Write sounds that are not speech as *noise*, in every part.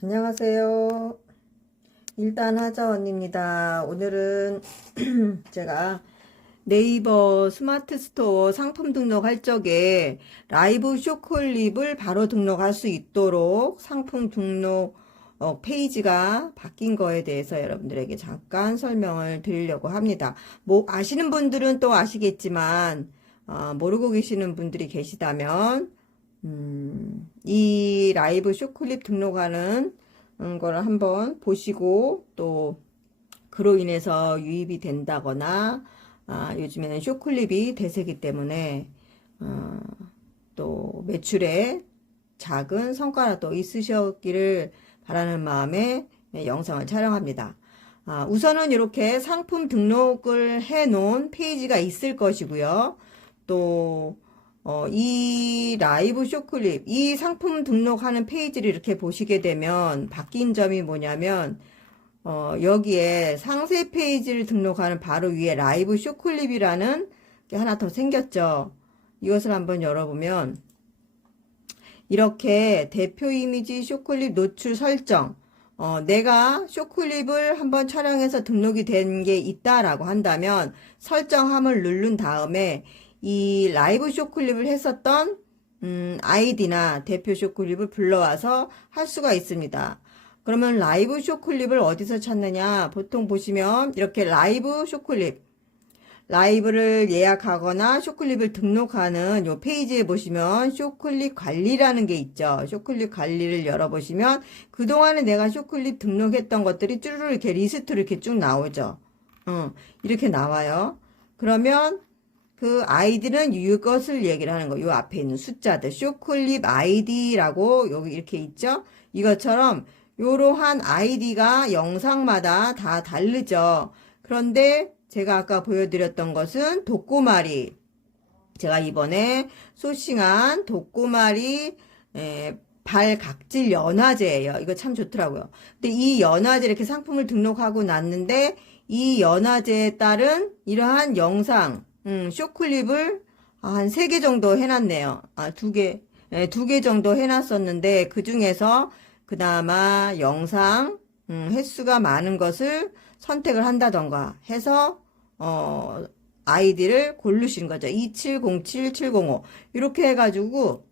안녕하세요. 일단 하자 언니입니다. 오늘은 *clears throat* 제가 네이버 스마트 스토어 상품 등록할 적에 라이브 쇼클립을 바로 등록할 수 있도록 상품 등록 어, 페이지가 바뀐 거에 대해서 여러분들에게 잠깐 설명을 드리려고 합니다. 뭐 아시는 분들은 또 아시겠지만 어, 모르고 계시는 분들이 계시다면 음, 이 라이브 쇼클립 등록하는 음, 거를 한번 보시고 또 그로 인해서 유입이 된다거나 아, 요즘에는 쇼클립이 대세기 때문에 어, 또 매출에 작은 성과라도 있으셨기를 바라는 마음에 네, 영상을 촬영합니다. 아, 우선은 이렇게 상품 등록을 해 놓은 페이지가 있을 것이고요. 또 어, 이 라이브 쇼클립, 이 상품 등록하는 페이지를 이렇게 보시게 되면 바뀐 점이 뭐냐면, 어, 여기에 상세 페이지를 등록하는 바로 위에 라이브 쇼클립이라는 게 하나 더 생겼죠. 이것을 한번 열어보면, 이렇게 대표 이미지 쇼클립 노출 설정, 어, 내가 쇼클립을 한번 촬영해서 등록이 된 게 있다라고 한다면 설정함을 누른 다음에 이 라이브 쇼클립을 했었던 음, 아이디나 대표 쇼클립을 불러와서 할 수가 있습니다. 그러면 라이브 쇼클립을 어디서 찾느냐? 보통 보시면 이렇게 라이브 쇼클립, 라이브를 예약하거나 쇼클립을 등록하는 요 페이지에 보시면 쇼클립 관리라는 게 있죠. 쇼클립 관리를 열어보시면 그동안에 내가 쇼클립 등록했던 것들이 쭈루루 이렇게 리스트로 이렇게 쭉 나오죠. 어, 이렇게 나와요. 그러면 그 아이디는 이것을 얘기를 하는 거예요. 요 앞에 있는 숫자들. 쇼클립 아이디라고 여기 이렇게 있죠? 이것처럼 요러한 아이디가 영상마다 다 다르죠. 그런데 제가 아까 보여드렸던 것은 독고마리. 제가 이번에 소싱한 독고마리 에, 발각질 연화제예요. 이거 참 좋더라고요. 근데 이 연화제 이렇게 상품을 등록하고 났는데 이 연화제에 따른 이러한 영상 음, 쇼클립을 한 세 개 정도 해놨네요. 아, 두 개, 네, 두개 정도 해놨었는데, 그 중에서 그나마 영상, 음, 횟수가 많은 것을 선택을 한다던가 해서, 어, 아이디를 고르시는 거죠. 2707705. 이렇게 해가지고,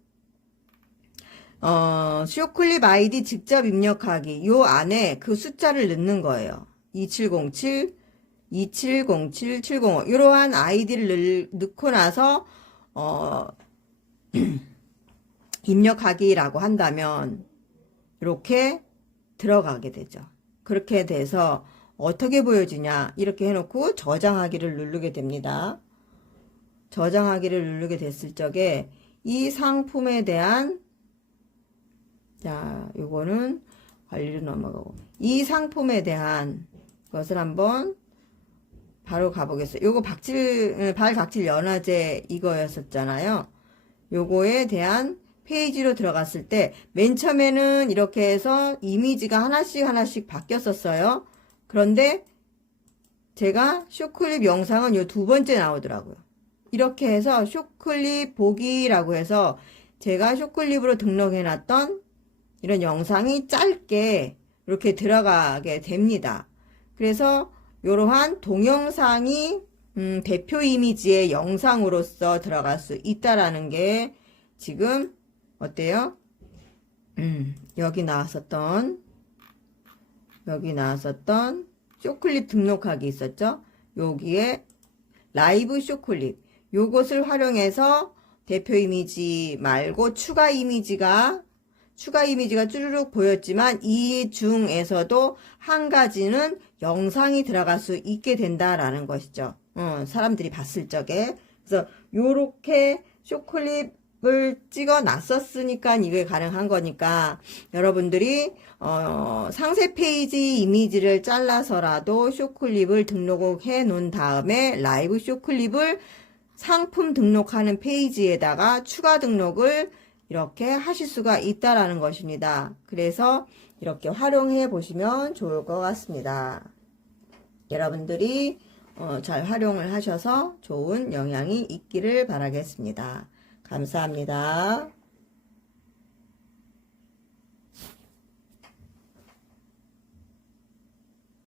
어, 쇼클립 아이디 직접 입력하기. 요 안에 그 숫자를 넣는 거예요. 2707, 2707-705 이러한 아이디를 넣고 나서 어, *clears throat* 입력하기라고 한다면 이렇게 들어가게 되죠. 그렇게 돼서 어떻게 보여지냐 이렇게 해놓고 저장하기를 누르게 됩니다. 저장하기를 누르게 됐을 적에 이 상품에 대한 자 요거는 관리로 넘어가고 이 상품에 대한 것을 한번 바로 가보겠어요. 요거 박질, 발각질 연화제 이거였었잖아요. 요거에 대한 페이지로 들어갔을 때, 맨 처음에는 이렇게 해서 이미지가 하나씩 하나씩 바뀌었었어요. 그런데 제가 쇼클립 영상은 요 두 번째 나오더라고요. 이렇게 해서 쇼클립 보기라고 해서 제가 쇼클립으로 등록해놨던 이런 영상이 짧게 이렇게 들어가게 됩니다. 그래서 이러한 동영상이 음, 대표 이미지의 영상으로서 들어갈 수 있다라는 게 지금 어때요? 음, 여기 나왔었던 여기 나왔었던 쇼클립 등록하기 있었죠? 여기에 라이브 쇼클립 요것을 활용해서 대표 이미지 말고 추가 이미지가 추가 이미지가 쭈르륵 보였지만 이 중에서도 한 가지는 영상이 들어갈 수 있게 된다라는 것이죠. 어, 사람들이 봤을 적에. 그래서 요렇게 쇼클립을 찍어 놨었으니까 이게 가능한 거니까 여러분들이 어, 상세 페이지 이미지를 잘라서라도 쇼클립을 등록해 놓은 다음에 라이브 쇼클립을 상품 등록하는 페이지에다가 추가 등록을 이렇게 하실 수가 있다라는 것입니다. 그래서 이렇게 활용해 보시면 좋을 것 같습니다. 여러분들이 어, 잘 활용을 하셔서 좋은 영향이 있기를 바라겠습니다. 감사합니다.